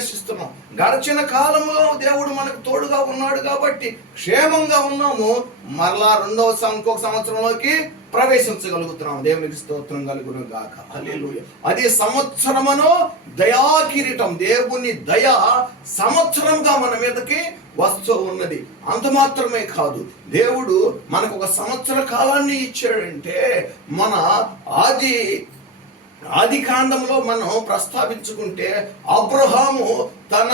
ప్రవేశిస్తున్నాం. గడిచిన కాలంలో దేవుడు మనకు తోడుగా ఉన్నాడు కాబట్టి క్షేమంగా ఉన్నాము. మరలా ఇంకొక సంవత్సరంలోకి ప్రవేశించగలుగుతున్నాం. దేవునికి స్తోత్రం కలుగును గాక. హల్లెలూయా. అది సంవత్సరమును దయా కిరీటం, దేవుని దయ సంవత్సరంగా మన మీదకి వస్తూ ఉన్నది. అంత మాత్రమే కాదు, దేవుడు మనకు ఒక సంవత్సర కాలాన్ని ఇచ్చాడంటే మన ఆది కాండంలో మనం ప్రస్తావించుకుంటే అబ్రహాము తన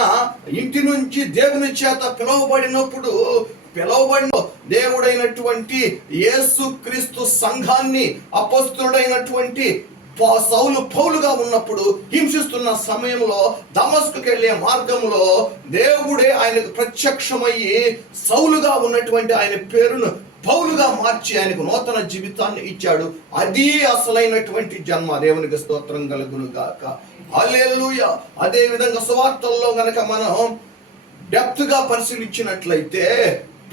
ఇంటి నుంచి దేవుని చేత పిలువబడిన దేవుడైనటువంటి యేసుక్రీస్తు సంఘాన్ని అపొస్తలుడైనటువంటి సౌలు పౌలుగా ఉన్నప్పుడు హింసిస్తున్న సమయంలో దమస్కుకి వెళ్ళే మార్గంలో దేవుడే ఆయనకు ప్రత్యక్షమయ్యి సౌలుగా ఉన్నటువంటి ఆయన పేరును పౌలుగా మార్చి ఆయనకు నూతన జీవితాన్ని ఇచ్చాడు. అది అసలైనటువంటి జన్మ. దేవునికి స్తోత్రం కలుగును గాక. హల్లెలూయా. అదే విధంగా సువార్తల్లో గనక మనం డెప్త్ గా పరిశీలించినట్లయితే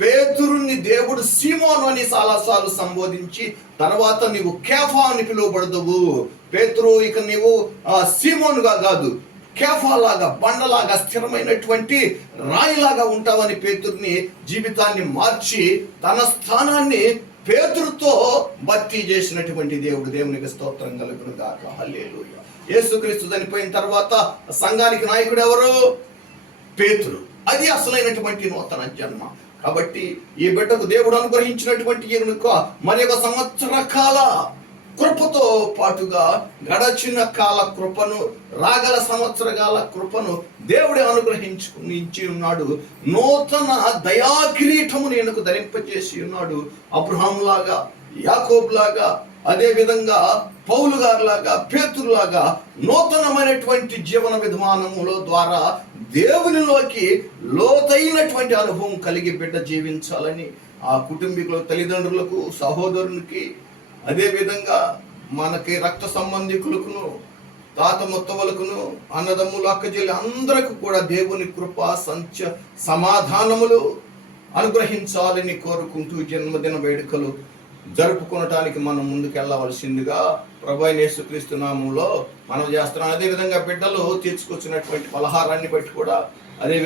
పేతురుని దేవుడు సీమోను అని చాలాసార్లు సంబోధించి తర్వాత నీవు కేఫా అని పిలువబడదువు. పేతురు ఇక నీవు సీమోనుగా కాదు, కేఫాలాగా, బండలాగా, స్థిరమైనటువంటి రాయిలాగా ఉంటావని పేతురుని జీవితాన్ని మార్చి తన స్థానాన్ని పేతురుతో భర్తీ చేసినటువంటి దేవుడు. దేవునికి స్తోత్రం కలుగును గాక. హల్లెలూయా. యేసుక్రీస్తు చనిపోయిన తర్వాత సంఘానికి నాయకుడు ఎవరు? పేతురు. అది అసలైనటువంటి నూతన జన్మ. కాబట్టి ఈ బిడ్డకు దేవుడు అనుగ్రహించినటువంటి మరి ఒక సంవత్సర కాల కృపతో పాటుగా గడచిన కాల కృపను, రాగల సంవత్సర కాల కృపను దేవుడే అనుగ్రహించి ఉన్నాడు. నూతన దయా కిరీటము నేను ధరింపజేసి ఉన్నాడు. అబ్రహాము లాగా, యాకోబు లాగా, అదే విధంగా పౌలు గారిలాగా, పేతురులాగా నూతనమైనటువంటి జీవన విధానముల ద్వారా దేవునిలోకి లోతైనటువంటి అనుభవం కలిగి బిడ్డ జీవించాలని ఆ కుటుంబీకులు, తల్లిదండ్రులకు, సహోదరునికి, అదే విధంగా మనకి రక్త సంబంధికులకును, తాత ముత్తవలకును, అన్నదమ్ములు, అక్కజల్లి అందరికి కూడా దేవుని కృప సమాధానములు అనుగ్రహించాలని కోరుకుంటూ జన్మదిన వేడుకలు జరుపుకోవటానికి మనం ముందుకెళ్ళవలసిందిగా ప్రభువైన యేసుక్రీస్తు నామములో మనం చేస్తున్నాం. అదేవిధంగా బిడ్డలు తీసుకొచ్చినటువంటి పలహారాన్ని బట్టి కూడా అదే